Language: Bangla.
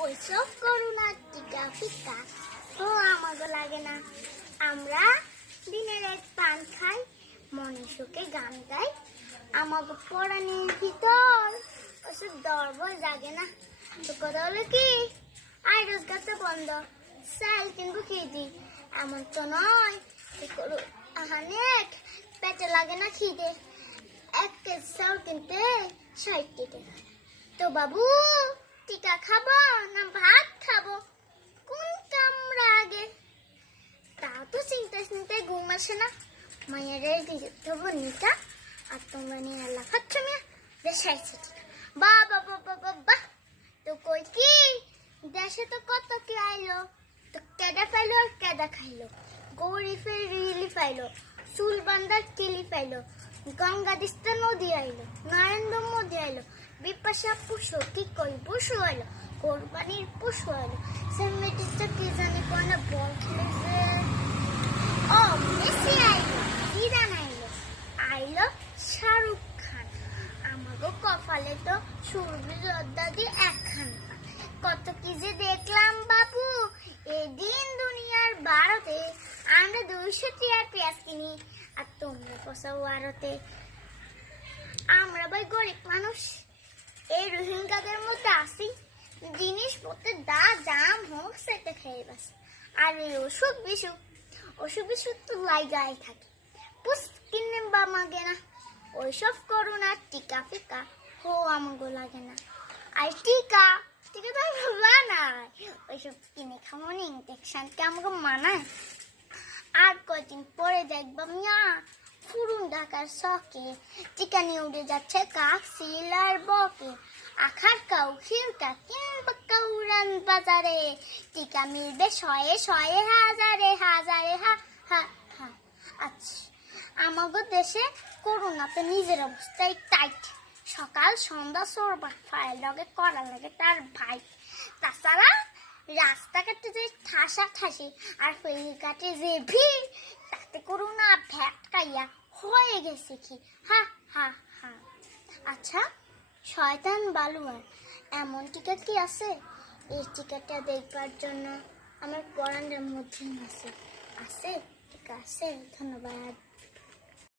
ওইসব করোনা টিকা ফিকা ও আমাকে লাগে না। আমরা দিনের এক পান খাই, মনে সুখে গান গাই, আমাকে পড়ানির ভিতর ওসব দর্ব জাগে না। তো কথা হলো কি, আয় রোজগারটা বন্ধ, চাল কিনবো খেয়ে এমন তো নয় অনেক পেটে লাগে না খিদে, এক কেজি চাল কিনতে 60 টাকা। তো বাবু টিকা খাবো না ভাত খাবো, কোনটা আমরা আগে? তাও তো চিন্তায় ঘুম আসে না। মায়ের দেবো নিটা আর তোমরা নিয়ে আল্লাহ খাচ্ছ মিয়া যে 60 টাকা। বাহ বাহ বাহ বাহ বাহ। তো কই কি দেশে তো কত কি আইলো, তো কেডা পাইলো আর কেডা খাইলো? গরিফের রিলিফ আইলো, চুল বান্দার টিলিফ আইলো, গঙ্গা দিস্তা নদী আইলো, নরেন্দ্র মোদী আইলো, বিপাশা পুষো কি কই পশু আইলো, কোরবানির পশু আইলো, সেমেটিসটা কি জানি কোন বল খেলেছে। ও মেসি আইলো, জিদান আইলো, আইলো শাহরুখ খান। আমাগো কপালে তো সুরভি যোদ্ধাদি একখান। কত কি যে দেখলাম বাবু এদিন দুনিয়ার ভারতে, আমরা 200 টাকার পেঁয়াজ কিনি আর তোমরা পোষাও আরতে। আমরা ভাই গরিব মানুষ, এই রোহিঙ্গাদের মধ্যে আসি, জিনিসপত্রের দাম হোক সেটা খেয়ে বাস। আর এই অসুখ বিসুখ তো লাইগাই থাকে, পুষ কিনে বা মাগে না। ওইসব করোনা টিকা ফিকা হো আমাগো লাগে না। আর টিকা তো বানায়, ওইসব কিনে খাবো না, ইনফেকশন কে আমাকে মানায়? আর কয়দিন পরে দেখবা মিয়া ফুরুন ঢাকার শখে টিকা নিয়ে উড়ে যাচ্ছে কাক সিল আর বকে। আখার কাউ খিরকা কিংবা কাউরান বাজারে, টিকা মিলবে শয়ে শয়ে হাজারে হাজারে হা হা হা। আচ্ছা আমাগো দেশে করোনাতে নিজের অবস্থায় টাইট, সকাল সন্ধ্যা সরবা ফাইল লগে করা লাগে তার ভাই। তাছাড়া রাস্তাঘাটে যে ঠাসি আর ফেরিঘাটে যে ভিড়, তাতে করোনা ভ্যাটকাইয়া হয়ে গেছে কি হা হা হা। আচ্ছা শয়তান বালুয়ার এমন টিকা কি আছে? এই টিকাটা দেখবার জন্য আমার পরাণের মধ্যে আছে টিকা আছে। ধন্যবাদ।